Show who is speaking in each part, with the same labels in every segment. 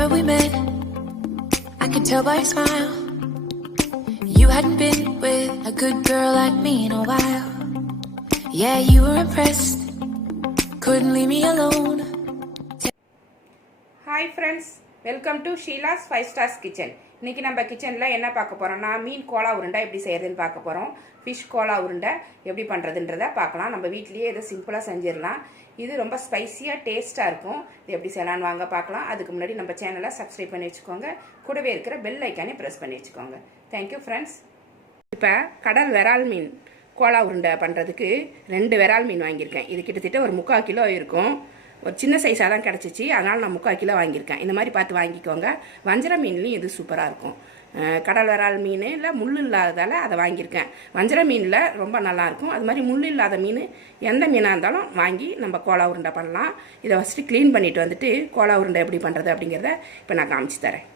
Speaker 1: Remember we met? I could tell by your smile. You hadn't been with a good girl like me in a while. Yeah, you were impressed. Couldn't leave me alone.
Speaker 2: Hi friends welcome to Sheela's five stars kitchen இன்றைக்கி நம்ம கிச்சனில் என்ன பார்க்க போகிறோம்னா மீன் Cola உருண்டை எப்படி செய்கிறதுன்னு பார்க்க போகிறோம் ஃபிஷ் கோலா உருண்டை எப்படி பண்ணுறதுன்றத பார்க்கலாம் நம்ம வீட்லேயே இதை சிம்பிளாக செஞ்சிடலாம் இது ரொம்ப ஸ்பைசியாக டேஸ்ட்டாக இருக்கும். இது எப்படி செய்யலாம்னு வாங்க பார்க்கலாம். அதுக்கு முன்னாடி நம்ம சேனலை சப்ஸ்கிரைப் பண்ணி வச்சுக்கோங்க. கூடவே இருக்கிற பெல் ஐக்கானே ப்ரெஸ் பண்ணி வச்சுக்கோங்க. தேங்க்யூ ஃப்ரெண்ட்ஸ் இப்போ கடல் விரால் மீன் கோலா உருண்டை பண்ணுறதுக்கு ரெண்டு விரால் மீன் வாங்கியிருக்கேன். இது கிட்டத்தட்ட ஒரு முக்கால் கிலோ இருக்கும். ஒரு சின்ன சைஸாக தான் கிடச்சிச்சு. அதனால் நான் முக்கால் கிலோ வாங்கியிருக்கேன். இந்த மாதிரி பார்த்து வாங்கிக்கோங்க. வஞ்சர மீன்லேயும் இது சூப்பராக இருக்கும். கடல் வரால் மீன் இல்லை முள் இல்லாததால் அதை வாங்கியிருக்கேன். வஞ்சர மீனில் ரொம்ப நல்லாயிருக்கும் அது மாதிரி முள் இல்லாத மீன் எந்த மீனாக இருந்தாலும் வாங்கி நம்ம கோலா உருண்டை பண்ணலாம். இதை ஃபஸ்ட்டு க்ளீன் பண்ணிட்டு வந்துட்டு கோலா உருண்டை எப்படி பண்ணுறது அப்படிங்கிறத இப்போ நான் காமிச்சு தரேன்.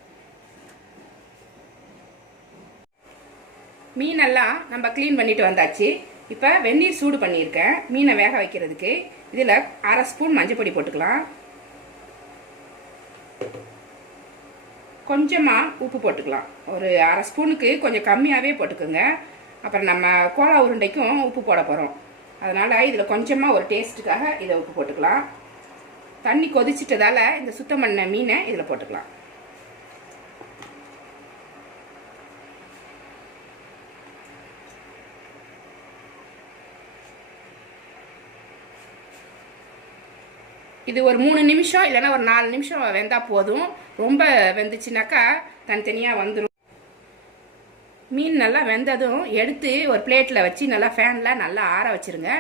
Speaker 2: மீனெல்லாம் நம்ம க்ளீன் பண்ணிட்டு வந்தாச்சு. இப்போ வெந்நீர் சூடு பண்ணியிருக்கேன். மீனை வேக வைக்கிறதுக்கு. இதில் அரை ஸ்பூன் மஞ்சள் பொடி போட்டுக்கலாம். கொஞ்சமாக உப்பு போட்டுக்கலாம். ஒரு அரை ஸ்பூனுக்கு கொஞ்சம் கம்மியாகவே போட்டுக்கோங்க. அப்புறம் நம்ம கோலா உருண்டைக்கும் உப்பு போட போகிறோம் அதனால் இதில் கொஞ்சமாக ஒரு டேஸ்ட்டுக்காக இதை உப்பு போட்டுக்கலாம். தண்ணி கொதிச்சிட்டதால் இந்த சுத்தம் பண்ண மீனை இதில் போட்டுக்கலாம். இது ஒரு மூணு நிமிஷம் இல்லைன்னா ஒரு நாலு நிமிஷம் வெந்தால் போதும். ரொம்ப வெந்துச்சுனாக்கா தனித்தனியாக வந்துடும் மீன் நல்லா வெந்ததும் எடுத்து ஒரு பிளேட்டில் வச்சு நல்லா ஃபேனில் நல்லா ஆற வச்சுருங்க.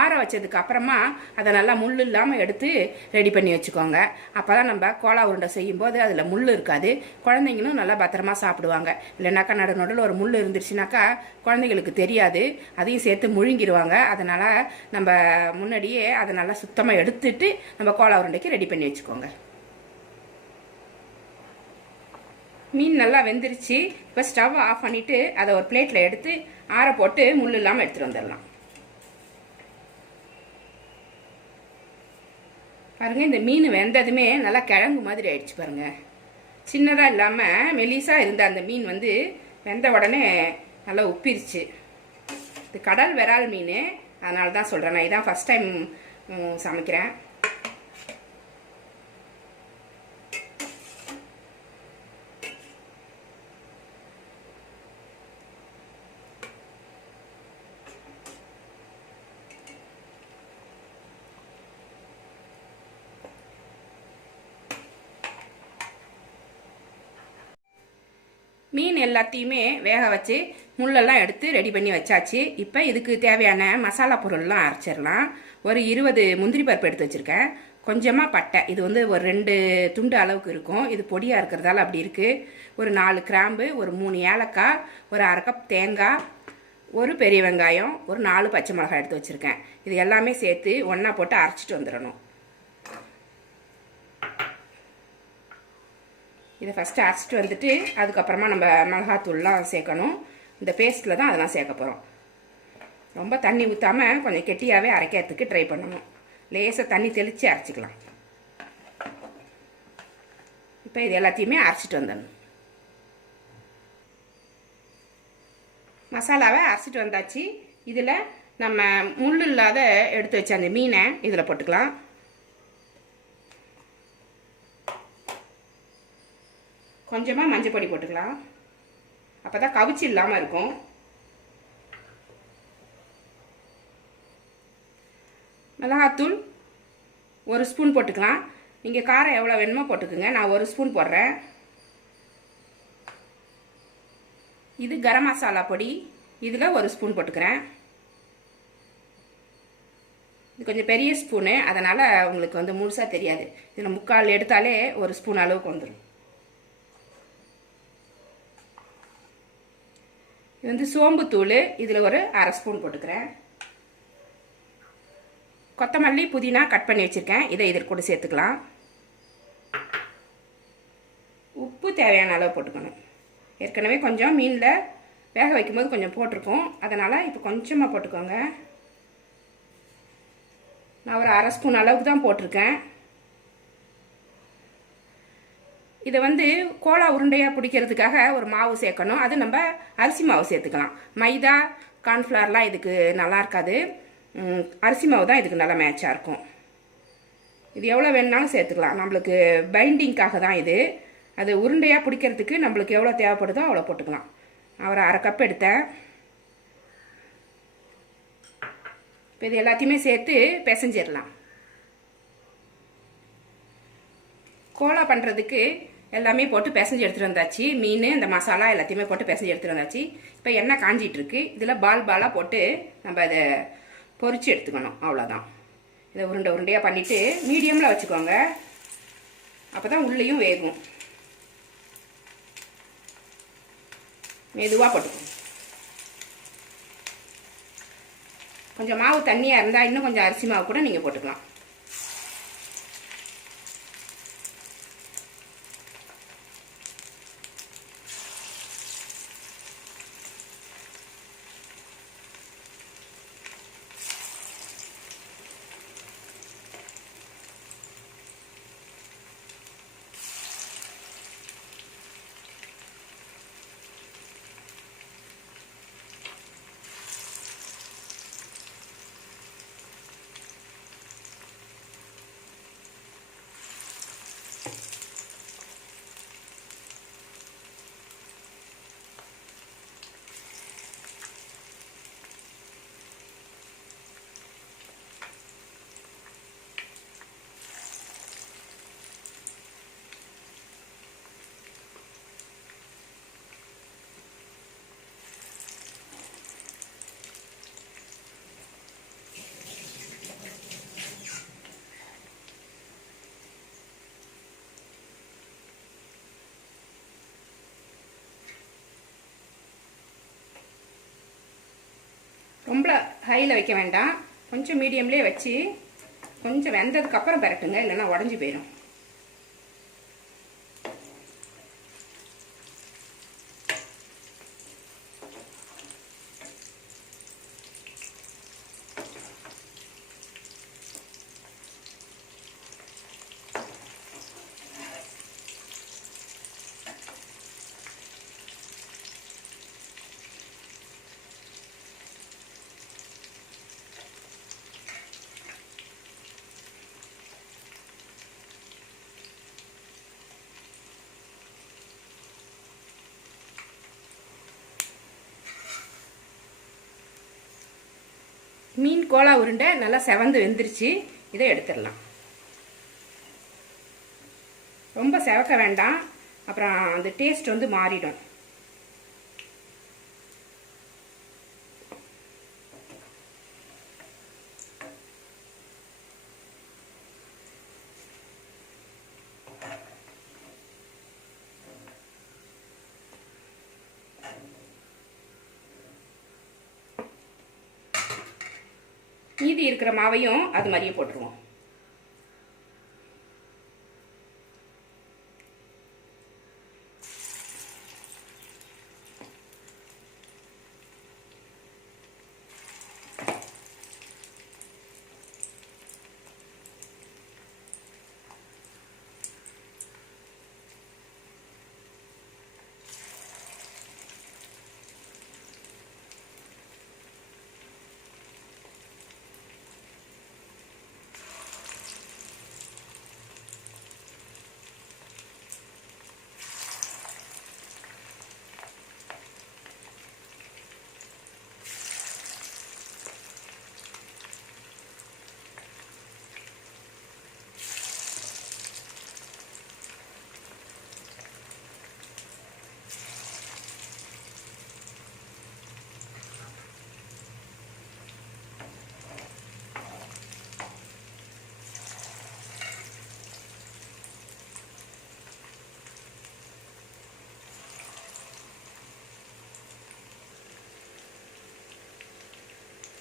Speaker 2: ஆற வச்சதுக்கு அப்புறமா அதை நல்லா முள் இல்லாமல் எடுத்து ரெடி பண்ணி வச்சுக்கோங்க. அப்போ தான் நம்ம கோலா உருண்டை செய்யும்போது அதில் முள் இருக்காது. குழந்தைங்களும் நல்லா பத்திரமா சாப்பிடுவாங்க. இல்லைனாக்கா நடு நடுவில் ஒரு முள் இருந்துச்சுனாக்கா குழந்தைங்களுக்கு தெரியாது. அதையும் சேர்த்து முழுங்கிடுவாங்க அதனால் நம்ம முன்னாடியே அதை நல்லா சுத்தமாக எடுத்துட்டு நம்ம கோலா உருண்டைக்கு ரெடி பண்ணி வச்சுக்கோங்க. மீன் நல்லா வெந்துருச்சு. இப்போ ஸ்டவ் ஆஃப் பண்ணிவிட்டு அதை ஒரு பிளேட்டில் எடுத்து ஆற போட்டு முள் இல்லாமல் எடுத்துகிட்டு வந்துடலாம். பாருங்கள் இந்த மீன் வெந்ததுமே நல்லா கிழங்கு மாதிரி ஆயிடுச்சு பாருங்கள் சின்னதாக இல்லாமல் மெலிசாக இருந்த அந்த மீன் வந்து வெந்த உடனே நல்லா உப்பிருச்சு. இது கடல் விரால் மீன். அதனால தான் சொல்கிறேன் நான் இதான் ஃபஸ்ட் டைம் சமைக்கிறேன். மீன் எல்லாத்தையுமே வேக வச்சு முள்ளெல்லாம் எடுத்து ரெடி பண்ணி வச்சாச்சு. இப்போ இதுக்கு தேவையான மசாலா பொருள்லாம் அரைச்சிடலாம். ஒரு இருபது முந்திரி பருப்பு எடுத்து வச்சுருக்கேன். கொஞ்சமாக பட்டை. இது வந்து ஒரு ரெண்டு துண்டு அளவுக்கு இருக்கும். இது பொடியாக இருக்கிறதால அப்படி இருக்குது ஒரு நாலு கிராம்பு ஒரு மூணு ஏலக்காய் ஒரு அரை கப் தேங்காய் ஒரு பெரிய வெங்காயம் ஒரு நாலு பச்சை மிளகாய் எடுத்து வச்சுருக்கேன். இது எல்லாமே சேர்த்து ஒன்றா போட்டு அரைச்சிட்டு வந்துடணும். இதை ஃபஸ்ட்டு அரைச்சிட்டு வந்துட்டு அதுக்கப்புறமா நம்ம மிளகாத்தூள்லாம் சேர்க்கணும். இந்த பேஸ்ட்டில் தான் அதெல்லாம் சேர்க்க போகிறோம் ரொம்ப தண்ணி ஊற்றாமல் கொஞ்சம் கெட்டியாகவே அரைக்கிறதுக்கு ட்ரை பண்ணணும். லேசாக தண்ணி தெளித்து அரைச்சிக்கலாம். இப்போ இது எல்லாத்தையுமே அரைச்சிட்டு வந்துடணும். மசாலாவை அரைச்சிட்டு வந்தாச்சு. இதில் நம்ம முள் இல்லாத எடுத்து வச்ச அந்த மீனை இதில் போட்டுக்கலாம். கொஞ்சமாக மஞ்சள் பொடி போட்டுக்கலாம். அப்போ தான் கவிச்சு இல்லாமல் இருக்கும். மிளகாத்தூள் ஒரு ஸ்பூன் போட்டுக்கலாம். நீங்கள் காரம் எவ்வளோ வேணுமோ போட்டுக்குங்க. நான் ஒரு ஸ்பூன் போடுறேன். இது கரம் மசாலா பொடி. இதில் ஒரு ஸ்பூன் போட்டுக்கிறேன். இது கொஞ்சம் பெரிய ஸ்பூனு. அதனால் உங்களுக்கு வந்து முழுசாக தெரியாது. இதில் முக்கால் எடுத்தாலே ஒரு ஸ்பூன் அளவுக்கு வந்துடும் இது வந்து சோம்புத்தூள் இதில் ஒரு அரை ஸ்பூன் போட்டுக்கிறேன். கொத்தமல்லி புதினா கட் பண்ணி வச்சுருக்கேன். இதை இதில் கூட சேர்த்துக்கலாம். உப்பு தேவையான அளவு போட்டுக்கணும். ஏற்கனவே கொஞ்சம் மீனில் வேக வைக்கும்போது கொஞ்சம் போட்டிருக்கோம். அதனால் இப்போ கொஞ்சமாக போட்டுக்கோங்க. நான் ஒரு அரை ஸ்பூன் அளவுக்கு தான் போட்டிருக்கேன். இதை வந்து கோலா உருண்டையாக பிடிக்கிறதுக்காக ஒரு மாவு சேர்க்கணும். அது நம்ம அரிசி மாவு சேர்த்துக்கலாம். மைதா கார்ன்ஃப்ளவர்லாம் இதுக்கு நல்லா இருக்காது. அரிசி மாவு தான் இதுக்கு நல்லா மேட்சாக இருக்கும். இது எவ்வளோ வேணுனாலும் சேர்த்துக்கலாம். நம்மளுக்கு பைண்டிங்காக தான் இது. அது உருண்டையாக பிடிக்கிறதுக்கு நம்மளுக்கு எவ்வளோ தேவைப்படுதோ அவ்வளோ போட்டுக்கலாம். அவரை அரை கப் எடுத்தேன். இப்போ இது எல்லாத்தையுமே சேர்த்து பிசைஞ்சிடலாம். கோலா பண்ணுறதுக்கு எல்லாமே போட்டு பிசைஞ்சு எடுத்துகிட்டு வந்தாச்சு. மீன் இந்த மசாலா எல்லாத்தையுமே போட்டு பிசைஞ்சு எடுத்துகிட்டு வந்தாச்சு. இப்போ எண்ணெய் காஞ்சிட்ருக்கு இதில் பால் பாலாக போட்டு நம்ம அதை பொறிச்சு எடுத்துக்கணும். அவ்வளோதான் இதை உருண்டை உருண்டையாக பண்ணிவிட்டு மீடியமில் வச்சுக்கோங்க. அப்போ தான் உள்ளேயும் வேகும். மெதுவாக போட்டுக்கணும். கொஞ்சம் மாவு தண்ணியாக இருந்தால் இன்னும் கொஞ்சம் அரிசி மாவு கூட நீங்கள் போட்டுக்கலாம். ரொம்ப ஹையில் வைக்க வேண்டாம். கொஞ்சம் மீடியம்லேயே வச்சு கொஞ்சம் வெந்ததுக்கப்புறம் பரட்டுங்க இல்லைன்னா உடஞ்சி போயிடும் மீன் கோலா உருண்டை நல்லா செவந்து வெந்துருச்சு. இதை எடுத்துடலாம். ரொம்ப செவக்க வேண்டாம். அப்புறம் அந்த டேஸ்ட் வந்து மாறிடும். மீதி இருக்கிற மாவையும் அது மாதிரியே போட்டுருவோம்.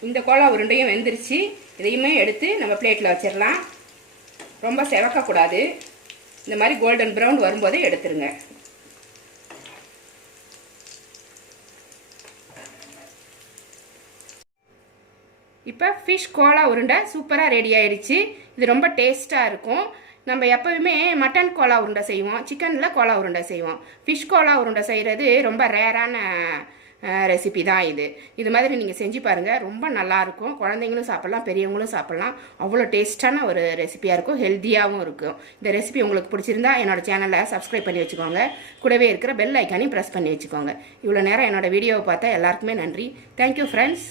Speaker 2: இந்த கோலா உருண்டையும் வெந்துருச்சு. இதையுமே எடுத்து நம்ம பிளேட்டில் வச்சிடலாம். ரொம்ப செவக்கக்கூடாது. இந்த மாதிரி கோல்டன் ப்ரௌன் வரும்போதே எடுத்துருங்க. இப்போ ஃபிஷ் கோலா உருண்டை சூப்பராக ரெடி ஆயிடுச்சு இது ரொம்ப டேஸ்ட்டாக இருக்கும். நம்ம எப்போவுமே மட்டன் கோலா உருண்டை செய்வோம். சிக்கனில் கோலா உருண்டை செய்வோம். ஃபிஷ் கோலா உருண்டை செய்கிறது ரொம்ப ரேரான ரெசிபி தான் இது. இது மாதிரி நீங்கள் செஞ்சு பாருங்கள் ரொம்ப நல்லாயிருக்கும் குழந்தைங்களும் சாப்பிட்லாம் பெரியவங்களும் சாப்பிட்லாம். அவ்வளோ டேஸ்ட்டான ஒரு ரெசிபியாக இருக்கும். ஹெல்த்தியாகவும் இருக்கும். இந்த ரெசிபி உங்களுக்கு பிடிச்சிருந்தா என்னோட சேனலை சப்ஸ்கிரைப் பண்ணி வச்சுக்கோங்க. கூடவே இருக்கிற பெல் ஐக்கானையும் ப்ரெஸ் பண்ணி வச்சுக்கோங்க. இவ்வளோ நேரம் என்னோட வீடியோவை பார்த்தா எல்லாருக்குமே நன்றி. Thank you friends